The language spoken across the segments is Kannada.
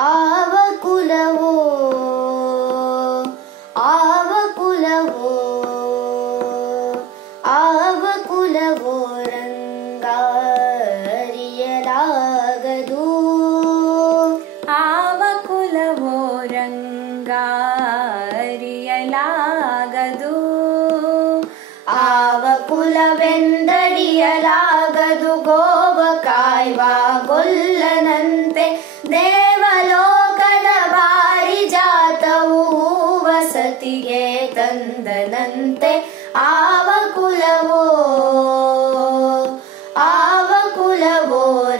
ಆವ ಕುಲವೋ ಆವ ಕುಲವೋ ಆವ ಕುಲವೋ ರಂಗ ಅರಿಯಲಾಗದು ಆವ ಕುಲವೋ ರಂಗ ಅರಿಯಲಾಗದು ಆವ ಕುಲವೆಂದರಿಯಲಾಗದು ಗೋವ ಕಾಯ್ವ ಗೊಲ್ಲನಂತೆ ದೇವಲೋಕದ ಪಾರಿಜಾತವು ವಸತಿಗೆ ತಂದನಂತೆ ಆವ ಕುಲವೋ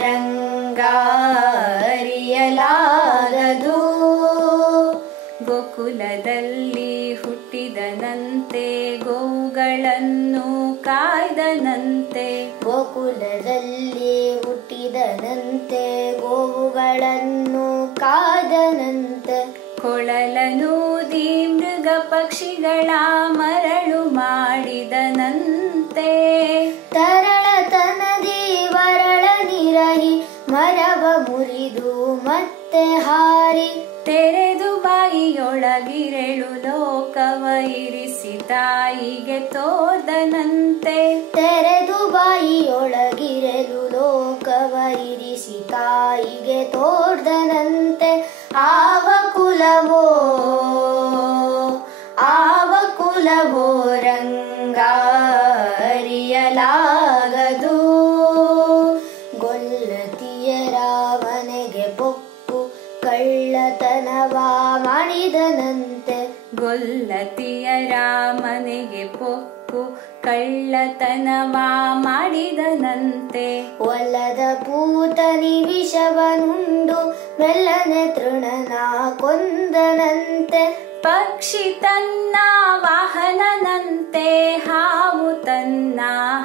ರಂಗ ಅರಿಯಲಾಗದು ಗೋಕುಲದಲ್ಲಿ ಹುಟ್ಟಿದನಂತೆ ಗೋವುಗಳನ್ನು ಕಾಯ್ದನಂತೆ ಗೋಕುಲದಲ್ಲಿ ಹುಟ್ಟಿದನಂತೆ ಗೋವುಗಳನ್ನು ಕಾದನಂತೆ ಕೊಳಲನೂದಿ ಮೃಗ ಪಕ್ಷಿಗಳ ಮರಳು ಮಾಡಿದನಂತೆ ತರಳತನದಿ ವರಳ ನಿರಹಿ ಮರವ ಮುರಿದು ಮತ್ತೆ ಹಾರಿ ತೆರೆದು ಬಾಯಿಯೊಳಗಿರೆಳು ಲೋಕವ ಇರಿಸಿ ತಾಯಿಗೆ ತೋರ್ದನಂತೆ ತೆರೆದು ಬಾಯಿಯೊಳಗಿರಲು ಲೋಕವ ಇರಿಸಿ ತಾಯಿಗೆ ತೋರ್ದನಂತೆ ಆವ ಕುಲವೋ ರಂಗ ಅರಿಯಲಾಗದು ಗೊಲ್ಲತಿಯರ ಮನೆಗೆ ಪೊಕ್ಕು ಕಳ್ಳತನವ ಮಾಡಿದನಂತೆ ಗೊಲ್ಲತಿಯರ ಮನೆಗೆ ಪೊಕ್ಕು ಕಳ್ಳತನವ ಮಾಡಿದನಂತೆ ಒಲ್ಲದ ಪೂತನಿ ವಿಷವನುಂಡು ಮೆಲ್ಲನೆ ತೃಣನ ಕೊಂದನಂತೆ ಪಕ್ಷಿ ತನ್ನ ವಾಹನನಂತೆ ಹಾವು ತನ್ನ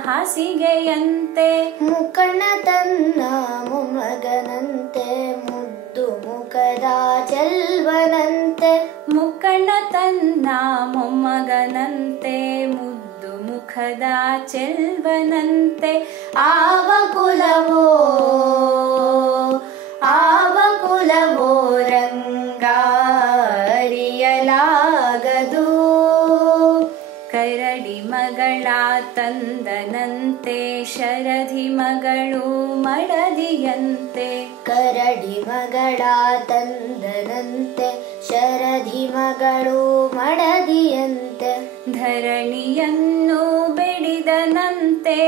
ಹಾಸಿಗೆಯಂತೆ ಮುಕ್ಕಣ್ಣ ತನ್ನ ಮೊಮ್ಮಗನಂತೆ ಮುದ್ದು ಮುಖದ ಚೆಲ್ವನಂತೆ ಮುಕ್ಕಣ್ಣ ತನ್ನ ಮೊಮ್ಮಗನಂತೆ ಮುದ್ದು ಮುಖದ ಚೆಲ್ವನಂತೆ ಆವ ಕುಲವೋ ರಂಗ ಅರಿಯಲಾಗದು ಕರಡಿ ಮಗಳ ತಂದನಂತೆ ಶರಧಿ ಮಗಳು ಮಡದಿಯಂತೆ ಕರಡಿ ಮಗಳ ತಂದನಂತೆ ಶರಧಿ ಮಗಳು ಮಡದಿಯಂತೆ ಧರಣಿಯನ್ನು ಬೆಡಿದನಂತೆ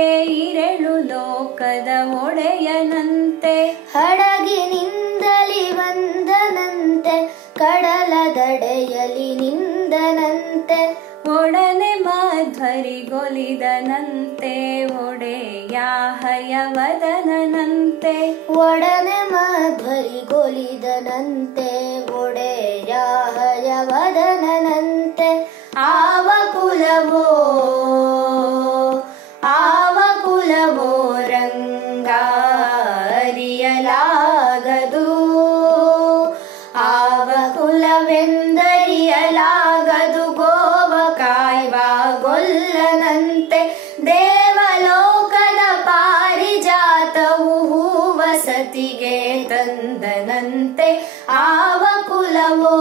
ಇರೆಳು ಲೋಕದ ಒಡೆಯನಂತೆ ಹಡಗಿನಿಂದಲಿ ಬಂದನಂತೆ ಕಡಲ ದಡೆಯಲಿ ನಿಂದನಂತೆ ಒಡನೆ ಮಧ್ವರಿಗೊಲಿದನಂತೆ ಒಡೆಯ ಹಯವದನಂತೆ ಒಡನೆ ಮಧ್ವರಿಗೊಲಿದನಂತೆ ಒಡೆಯ ಹಯವದನಂತೆ ಆವ ಕುಲವೋ ರಂಗ ಅರಿಯಲಾಗದು ಆವ ಕುಲವೆಂದರಿಯಲಾಗದು ಗೋವ ಕಾಯ್ವ ಗೊಲ್ಲನಂತೆ ದೇವಲೋಕದ ಪಾರಿಜಾತವು ವಸತಿಗೆ ತಂದನಂತೆ ಆವ ಕುಲವೋ